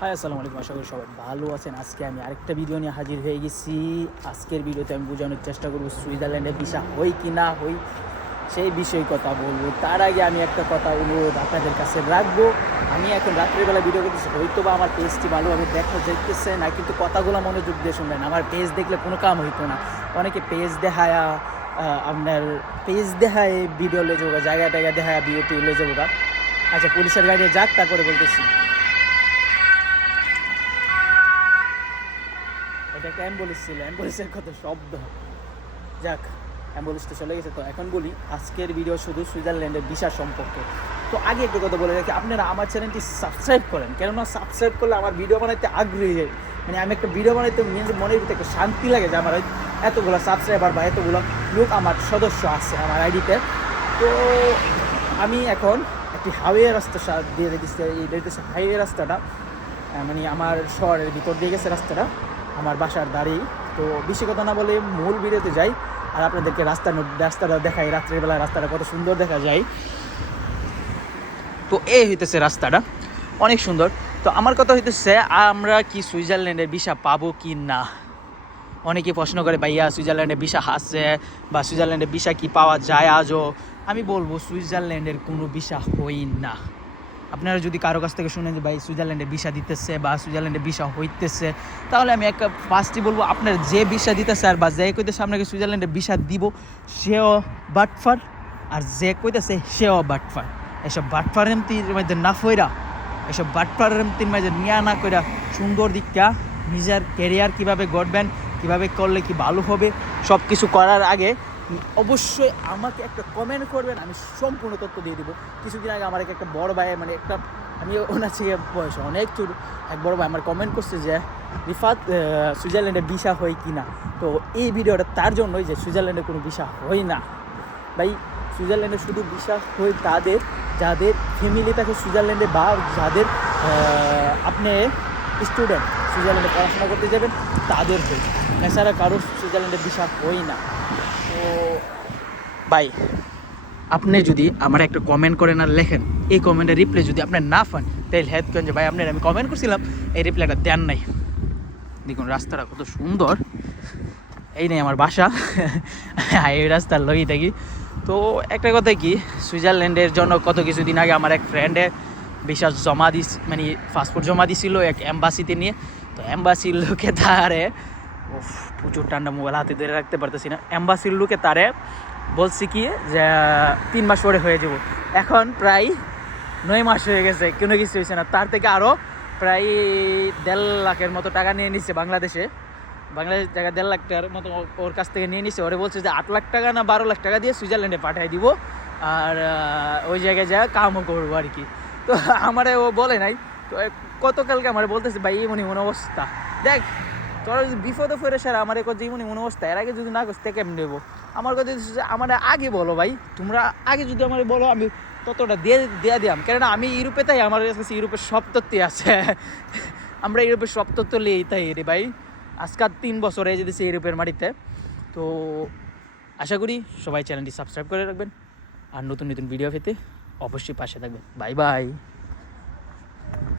High, আসসালামু আলাইকুম। আশা করি সবাই ভালো আছেন। আজকে আমি আরেকটা ভিডিও নিয়ে হাজির হয়ে গেছি। আজকের ভিডিওতে আমি বোঝানোর চেষ্টা করব সুইজারল্যান্ডে ভিসা হই কি না হই সেই বিষয়ে কথা বলব। তার আগে আমি একটা কথা অনুরোধ আপনাদের কাছে রাখব। আমি এখন রাত্রিবেলা ভিডিও করতেছি। হয়তো বা আমার পেজটি ভালোভাবে দেখা যাইতেছে না, কিন্তু কথাগুলো মনোযোগ দিয়ে শুনবেন। আমার পেজ দেখলে কোনো কাম হইতো না। অনেকে পেজ দেখায়া আপনার পেজ দেখায় ভিডিও লে জায়গা টায়গা দেখায় ভিডিও টিও লে আচ্ছা পুলিশের গাড়ি যাক, তারপরে বলতেছি। এটা একটা অ্যাম্বুলেন্স ছিল। অ্যাম্বুলেন্সের কত শব্দ। যাক অ্যাম্বুলেন্সটা চলে গেছে। তো এখন বলি, আজকের ভিডিও শুধু সুইজারল্যান্ডের ভিসা সম্পর্কে। তো আগে একটা কথা বলে রাখি, আপনারা আমার চ্যানেলটি সাবস্ক্রাইব করেন। কেননা সাবস্ক্রাইব করলে আমার ভিডিও বানাইতে আগ্রহী হই। মানে আমি একটা ভিডিও বানাইতে নিজের মনের ভিতরে একটা শান্তি লাগে যে আমার এতগুলো সাবস্ক্রাইবার বা এতগুলো লোক আমার সদস্য আছে আমার আইডিতে। তো আমি এখন একটি হাইওয়ে রাস্তা দিয়ে দিচ্ছে এই হাইওয়ে রাস্তাটা। মানে আমার শহরের ভিতর দিয়ে গেছে রাস্তাটা। আমার বাসার দাঁড়ি তো বেশি কথা না বলে মূল ভিডিওতে যাই আর আপনাদেরকে রাস্তা রাস্তাটা দেখাই। রাত্রেবেলা রাস্তাটা কত সুন্দর দেখা যায়। তো এই হইতেছে রাস্তাটা। অনেক সুন্দর। তো আমার কথা হইতেছে, আমরা কি সুইজারল্যান্ডের ভিসা পাবো কি না? অনেকে প্রশ্ন করে, ভাইয়া, সুইজারল্যান্ডে ভিসা আছে বা সুইজারল্যান্ডে ভিসা কি পাওয়া যায় আজও? আমি বলব, সুইজারল্যান্ডের কোনো ভিসা হই না। আপনারা যদি কারও কাছ থেকে শুনেন যে ভাই সুইজারল্যান্ডে ভিসা দিতেছে বা সুইজারল্যান্ডে ভিসা হইতেছে, তাহলে আমি একটা ফার্স্টই বলব, আপনার যে ভিসা দিতেছে আর বা যে কইতেছে আপনাকে সুইজারল্যান্ডে ভিসা দিব, সেও বাটফার, আর যে কইতেছে সেও বাটফার। এসব বাটফার এমতির মধ্যে না ফইরা, এসব বাটফার এমতির মধ্যে নিয়া না কইরা সুন্দর দিকটা, নিজের ক্যারিয়ার কীভাবে গড়বেন, কীভাবে করলে কি ভালো হবে সব কিছু করার আগে অবশ্যই আমাকে একটা কমেন্ট করবেন, আমি সম্পূর্ণ তথ্য দিয়ে দেবো। কিছুদিন আগে আমার একটা বড় ভাই মানে একটা, আমি ওনার থেকে বয়স অনেক ছোট এক বড় ভাই আমার কমেন্ট করছে যে, রিফাত সুইজারল্যান্ডে ভিসা হয় কি না? তো এই ভিডিওটা তার জন্যই যে সুইজারল্যান্ডে কোনো ভিসা হয় না। ভাই, সুইজারল্যান্ডে শুধু ভিসা হয় তাদের, যাদের ফ্যামিলি থাকে সুইজারল্যান্ডে বা যাদের আপনি স্টুডেন্ট সুইজারল্যান্ডে পড়াশোনা করতে যাবেন, তাদের হয়। এছাড়া কারও সুইজারল্যান্ডে ভিসা হয় না। ভাই, আপনি যদি আমার একটা কমেন্ট করেন আর লেখেন, এই কমেন্টের রিপ্লাই যদি আপনি না পান তাহলে হেড করেন যে, ভাই, আপনার আমি কমেন্ট করছিলাম, এই রিপ্লাইটা দেন নাই। দেখুন, রাস্তাটা কত সুন্দর। এই নেই আমার বাসা। এই রাস্তার লগেই থাকি। তো একটা কথা কি, সুইজারল্যান্ডের জন্য কত কিছুদিন আগে আমার এক ফ্রেন্ডে বিশ্বাস জমা দিস মানে পাসপোর্ট জমা দিছিল এক এম্বাসিতে নিয়ে। তো এম্বাসির লোকে তারে উফ, প্রচুর ঠান্ডা মোবাইল হাতে ধরে রাখতে পারতেছি না। এম্বাসির লোকে তারে বলছি কি যে তিন মাস পরে হয়ে যাব। এখন প্রায় নয় মাস হয়ে গেছে কোনো কিছু হয়েছে না। তার থেকে আরও প্রায় দেড় লাখের মতো টাকা নিয়ে নিচ্ছে বাংলাদেশে। বাংলাদেশ টাকা দেড় লাখ টাকার মতো ওর কাছ থেকে নিয়ে নিচ্ছে ওরে বলছে যে আট লাখ টাকা না বারো লাখ টাকা দিয়ে সুইজারল্যান্ডে পাঠিয়ে দিব। আর ওই জায়গায় যা কামও করব আর কি। তো আমারে ও বলে নাই। তো কতকালকে আমার বলতেছে ভাই এমন এমন অবস্থা। দেখ তোরা যদি বিপদে ফেরে স্যার আমার কথা এমন এমন অবস্থা, এর আগে যদি না করতে কেমন নেব আমার কথা আমার আগে বলো ভাই, তোমরা আগে যদি আমার বলো, আমি ততটা দিয়ে দিয়ে দিয়াম কেননা আমি ইউরোপে তাই, আমার কাছে ইউরোপের সব তথ্যই আছে। আমরা ইউরোপের সব তথ্য লিয়েই তাই রে ভাই। আজকাল তিন বছর যেতেছে ইউরোপের মাটিতে। তো আশা করি সবাই চ্যানেলটি সাবস্ক্রাইব করে রাখবেন। আর নতুন নতুন ভিডিও পেতে অবশ্যই পাশে থাকবেন। Bye bye